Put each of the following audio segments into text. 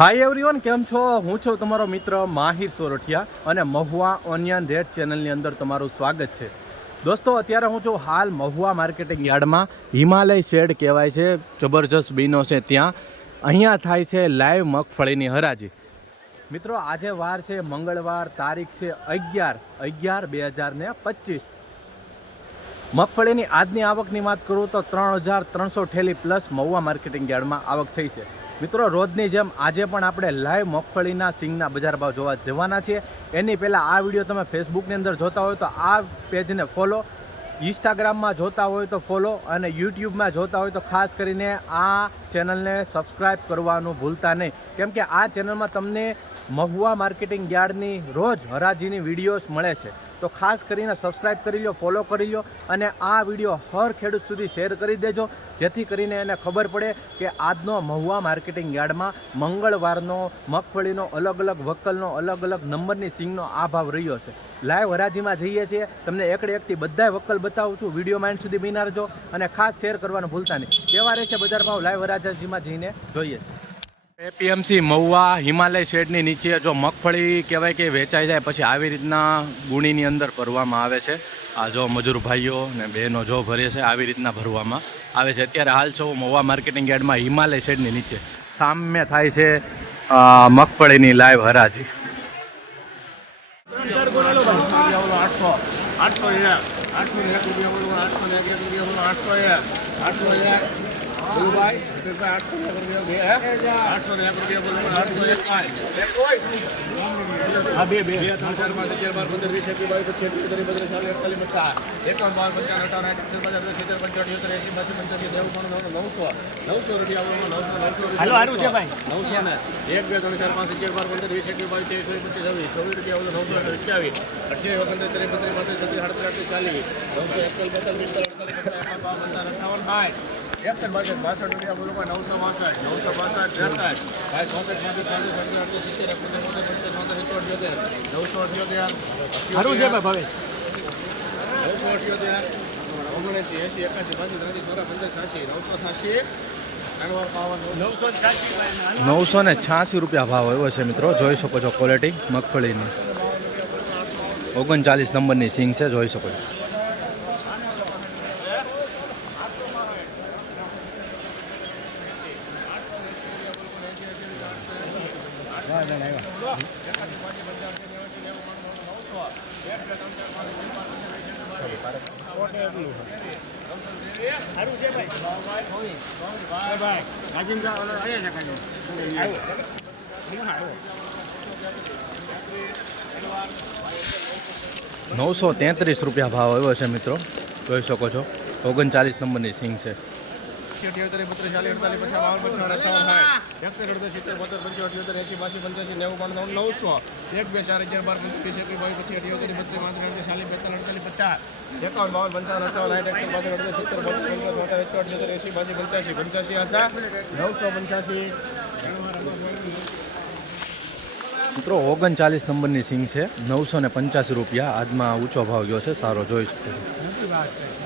Hi everyone કેમ છો? હું છું તમારો મિત્ર માહિર સોરઠિયા અને મહુવા ઓનિયન રેડ ચેનલની અંદર તમારું સ્વાગત છે. દોસ્તો, અત્યારે હું છું હાલ મહુવા માર્કેટિંગ યાર્ડમાં. હિમાલય શેડ કહેવાય છે, જબરજસ્ત બીનો છે ત્યાં. અહીંયા થાય છે લાઈવ મગફળીની હરાજી. મિત્રો, આજે વાર છે, મંગળવાર, તારીખ છે અગિયાર અગિયાર બે હજાર ને પચીસ. મગફળીની આજની આવકની વાત કરું તો ત્રણ હજાર ત્રણસો ઠેલી પ્લસ મહુવા માર્કેટિંગ યાર્ડમાં આવક થઈ છે. મિત્રો, રોજની જેમ આજે પણ આપણે લાઈવ મગફળીના સિંગના બજાર ભાવ જોવા જવાના છીએ. એની પહેલાં આ વીડિયો તમે ફેસબુકની અંદર જોતા હોય તો આ પેજને ફોલો ઇન્સ્ટાગ્રામમાં જોતા હોય તો ફોલો અને યુટ્યુબમાં જોતા હોય તો ખાસ કરીને આ ચેનલને સબસ્ક્રાઈબ કરવાનું ભૂલતા નહીં. કેમ કે આ ચેનલમાં તમને મહુવા માર્કેટિંગ યાર્ડની રોજ હરાજીની વિડીયોઝ મળે છે. તો ખાસ કરીને સબસ્ક્રાઈબ કરી લો ફોલો કરી લો અને આ વીડિયો હર ખેડૂત સુધી શેર કરી દેજો. જેથી કરીને એને ખબર પડે કે આજનો મહુવા માર્કેટિંગ યાર્ડમાં મંગળવારનો, મગફળીનો અલગ અલગ વકલનો અલગ અલગ નંબરની સિંગનો આ ભાવ રહ્યો છે. લાઈવ હરાજીમાં જઈએ છીએ. તમને એકડે એકથી બધાય વકલ બતાવું છું. વીડિયો માઇન્ડ સુધી બિના રહેજો અને ખાસ શેર કરવાનું ભૂલતા નહીં. કેવા છે બજાર ભાવ? લાઈવ હરાજીમાં જઈને જોઈએ. એપીએમસી મહુવા હિમાલય શેડની નીચે જો મગફળી કહેવાય કે વેચાઈ જાય પછી આવી રીતના ગુણીની અંદર ભરવામાં આવે છે આ જો મજૂર ભાઈઓ ને બહેનો જો ભરે છે આવી રીતના ભરવામાં આવે છે અત્યારે હાલ છો મહુવા માર્કેટિંગ યાર્ડમાં હિમાલય શેડની નીચે સામે થાય છે મગફળીની લાઈવ હરાજી આઠસો આઠસો એક આઠસો એક રૂપિયા આઠસો એક એક રૂપિયા બોલો આઠસો એક હા બે બે. ત્રણ ચાર પાંચ અગિયાર બાર પંદર વીસ એકવીસ બાવીસ પચીસ ત્રીસ ત્રીસ બત્રીસ ચાલીસ અડતાલીસ પચાસ. એકાવન પંચાવન અઠાવન આઠ સિત્તેર પંચાવન સિત્તેર પંચાવન અઠ્યોતેર એસી બાસી પંચાસી નેવું ત્રણ નવસો નવસો રૂપિયા બોલો નવસો નવસો હાલો, હારું છે ભાઈ. નવસો ને. એક બે ત્રણ ચાર પાંચ અગિયાર બાર પંદર વીસ એકવીસ બાવીસ ત્રેવીસ ચોવીસ પચીસ છવ્વીસ છવ્વીસ રૂપિયા બોલો નવસો અઠ્યાવીસ અઠ્યાવીસ ઓગણત્રીસ ત્રીસ બત્રીસ પાંત્રીસ છત્રીસ આડત્રીસ આડત્રીસ ચાલીસ. નવસો એકતાલીસ પિસ્તાલીસ અડતાલીસ પચાસ એકાવન બાવન પંચાવન અઠાવન સાઠ એકસઠ બાસઠ બાસઠ રૂપિયા બોલો નવસો બાસઠ નવસો બાસઠ ત્રેસઠ ભાઈ ચોસઠ પાંત્રીસ ચાલીસ અડતીસ અડતીસ સિત્તેર એકોતેર બોતેર પંચાસ ચોતેર એકસો અઠ્યોતેર નવસો અઠ્યોતેર. સારું છે ભાઈ નવસો અઠ્યોતેર ઓગણએંસી એંસી એકાસી બાસી ત્રાસી ચોરા પંચાસ છ્યાસી નવસો છ્યાસી. અણવાર પાવન નવસો નવસો ને છ્યાસી રૂપિયા ભાવ આવ્યો છે મિત્રો. જોઈ શકો છો ક્વોલિટી મગફળીની. ઓગણચાલીસ નંબરની સિંગ છે જોઈ શકો છો. નવસો તેત્રીસ રૂપિયા ભાવ આવ્યો છે મિત્રો. જોઈ શકો છો. ઓગણચાલીસ નંબરની સિંગ છે. અઠ્યોતેર બત્રીસ ચાલીસ અડતાલીસ પચાસ બાવન પંચાવન અઠાવન સાઠ. એકસઠ અડતાલીસ સિત્તેર બોતેર પંચાવન અઠ્યોતેર એંસી બાસી પંચ્યાસી નેવું બાણું નવસો એક બે ચાર અગિયાર બાર પંદર વીસ એકવીસ બાવીસ પછી અઠ્યોતેર બત્રીસ પાંત્રીસ અડતીસ ચાલીસ બેતાલીસ અડતાલીસ પચાસ. એકાવન બાવન પંચાવન અઠાવન સાઠ એકસઠ બાસઠ અડતાલીસ સિત્તેર બોતેર પંચાવન ચોતેર એકસો અઠ્યોતેર એંસી બાસી પંચ્યાસી પંચ્યાસી આશા. નવસો પંચ્યાસી. મિત્રો ઓગણચાલીસ નંબરની સિંગ છે. નવસો ને પંચ્યાસી રૂપિયા આજમાં ઊંચો ભાવ ગયો છે. સારો જોઈ શકો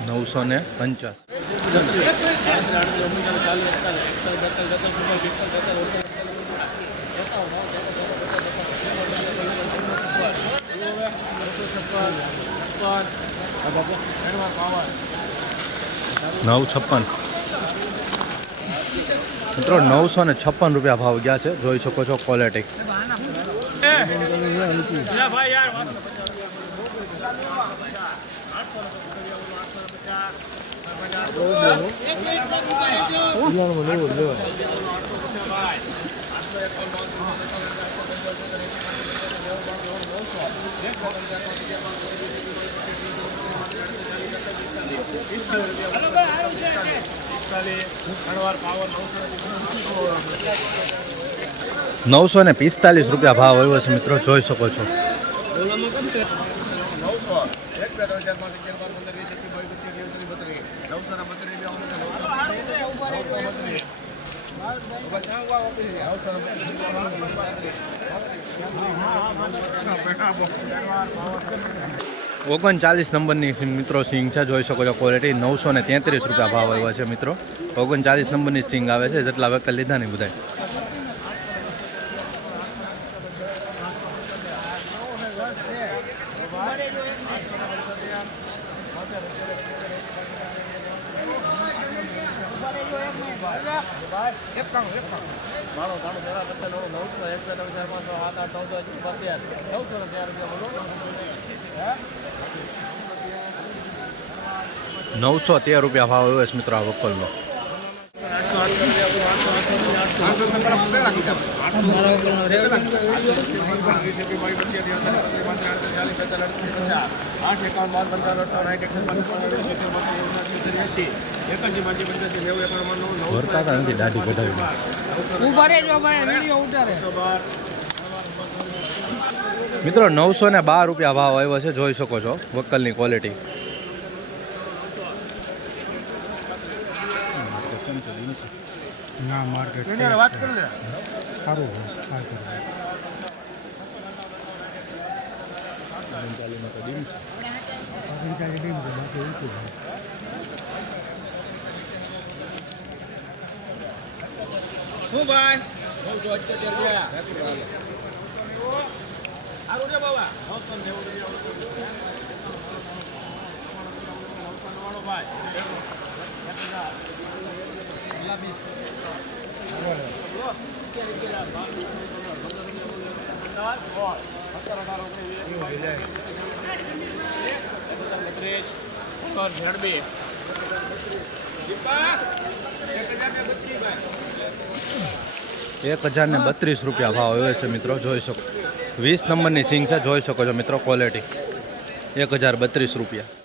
નવસો ને પંચ્યાસી. નવ છપ્પન મિત્રો નવસો ને છપ્પન રૂપિયા ભાવ ગયા છે. જોઈ શકો છો ક્વોલિટી ભાઈ નવસો ને પિસ્તાલીસ રૂપિયા ભાવ આવ્યો છે મિત્રો જોઈ શકો છો. સારા બકરી નંબરની મિત્રો, સિંગ છે. જોઈ શકો છો ક્વોલિટી નવસો ને તેત્રીસ રૂપિયા ભાવ આવ્યો છે મિત્રો. ઓગણચાલીસ નંબરની સિંગ આવે છે, જેટલા વખત લીધા નહીં બધા માણો માણો જરા બચ્ચા નવ નવસો એક નવ ચાર પાંચ સાત, આઠ, નવસો હજી પચાસ નવસો ને ચાર રૂપિયા બોલો. નવસો તેર રૂપિયા ભાવ આવ્યો છે મિત્રો આ વકલનો આઠસો આઠસો રૂપિયા બોલો આઠસો આઠસો આઠ એકાવન બાર પંચાવન અઠાવન સાઠ પંચાવન સિત્તેર બોતેર એંસી એકાસી બાસી પંચ્યાસી નેવું એકાવન નવ ભરતા નથી દાઢી કઢાવી ઊભા રહેજો ભાઈ વીડિયો ઉતારે. મિત્રો નવસો ને બાર રૂપિયા ભાવ આવ્યો છે જોઈ શકો છો વકલની ક્વોલિટી ના માર્કેટ વાત કરી લે. સારું હા સારું ડીમ છે. બાકી ઊંચું શું ભાઈ? ગયા સારું છે બાબા નવસો નેવું રૂપિયા ઝડબી એક હજાર ને બત્રીસ રૂપિયા ભાવ આવ્યો છે મિત્રો, જોઈ શકો. વીસ નંબરની સિંગ છે, જોઈ શકો છો મિત્રો ક્વોલિટી એક હજાર બત્રીસ રૂપિયા.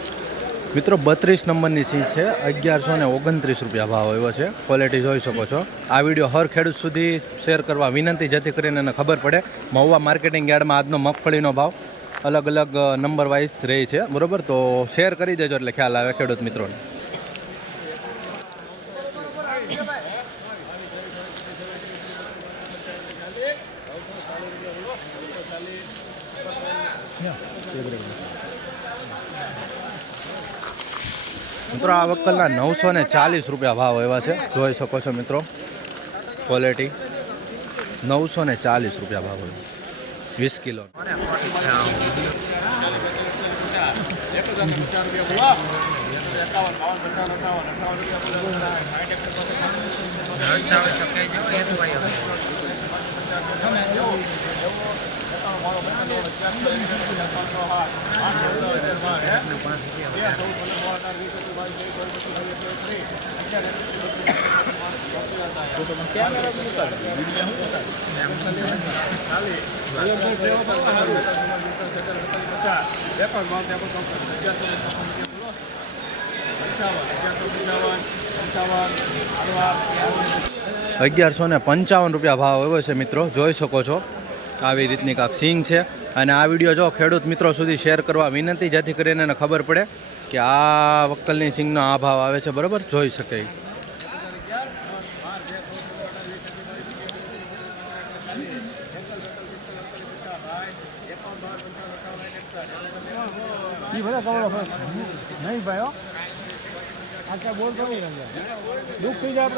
મિત્રો બત્રીસ નંબરની સિંગ છે અગિયારસો ને ઓગણત્રીસ રૂપિયા ભાવ આવ્યો છે ક્વોલિટી જોઈ શકો છો આ વીડિયો હર ખેડૂત સુધી શેર કરવા વિનંતી જેથી કરીને એને ખબર પડે મહુવા માર્કેટિંગ યાર્ડમાં આજનો મગફળીનો ભાવ અલગ અલગ નંબર વાઇઝ રહે છે બરોબર તો શેર કરી દેજો એટલે ખ્યાલ આવે ખેડૂત મિત્રોને મિત્રો, આ વકલના નવસો ને ચાલીસ રૂપિયા ભાવ એવા છે. જોઈ શકો છો મિત્રો ક્વોલિટી નવસો ને ચાલીસ રૂપિયા ભાવ આવ્યો. વીસ કિલો. અગિયારસો ને પંચાવન રૂપિયા ભાવ આવ્યો છે મિત્રો, જોઈ શકો છો. આવી રીતની કાંક સિંગ છે. અને આ વીડિયો જો ખેડૂત મિત્રો સુધી શેર કરવા વિનંતી, જેથી કરીને ખબર પડે કે આ વક્કલની સિંગનો આ ભાવ આવે છે, બરાબર? જોઈ શકે. નહીં ભાઈ આખા દુઃખ થઈ જાય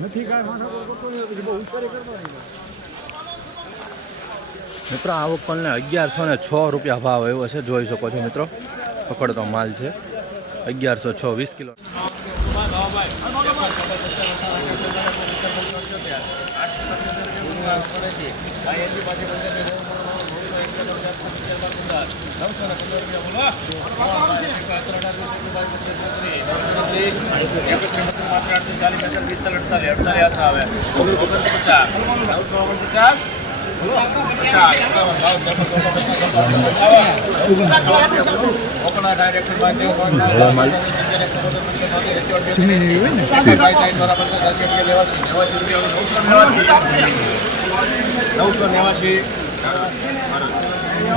નથી કાંઈ કરતો નહીં બહુ કરતો નહીં. મિત્રો આ વક્કલને અગિયારસો ને છ રૂપિયા ભાવ એવો છે જોઈ શકો છો મિત્રો પકડતો માલ છે અગિયારસો છ વીસ કિલો માલ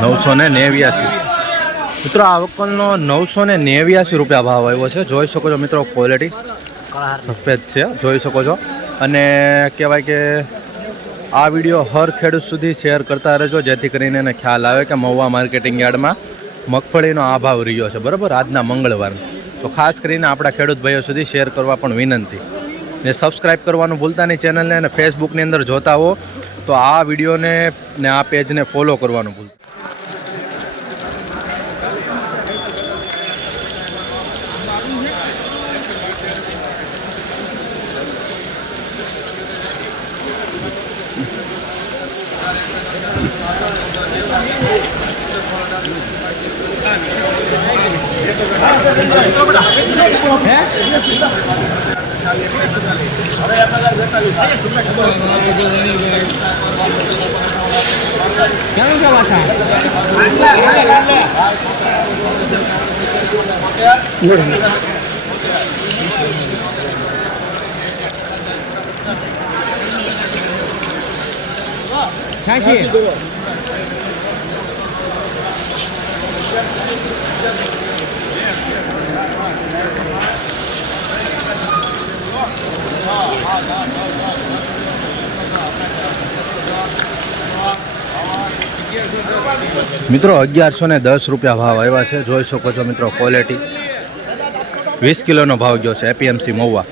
નવસો ને નેવ્યાસી. મિત્રો, આ વકલનો નવસો ને નેવ્યાસી રૂપિયા ભાવ આવ્યો છે. જોઈ શકો છો મિત્રો ક્વોલિટી સફેદ છે, જોઈ શકો છો. અને કહેવાય કે આ વીડિયો હર ખેડૂત સુધી શેર કરતા રહેજો. જેથી કરીને એને ખ્યાલ આવે કે મહુવા માર્કેટિંગ યાર્ડમાં મગફળીનો આ રહ્યો છે. બરાબર? આજના મંગળવાર. તો ખાસ કરીને આપણા ખેડૂત ભાઈઓ સુધી શેર કરવા પણ વિનંતી. ને સબસ્ક્રાઇબ કરવાનું ભૂલતા નહીં ચેનલને અને ફેસબુકની અંદર જોતા હો. તો આ વિડીયોને ને આ પેજને ફોલો કરવાનું ભૂલતા 앞에? কেমন সব আছা শাসি મિત્રો, અગિયારસો ને દસ રૂપિયા ભાવ આવ્યા છે. જોઈ શકો છો મિત્રો ક્વોલિટી વીસ કિલોનો ભાવ ગયો છે એપીએમસી મહુવા.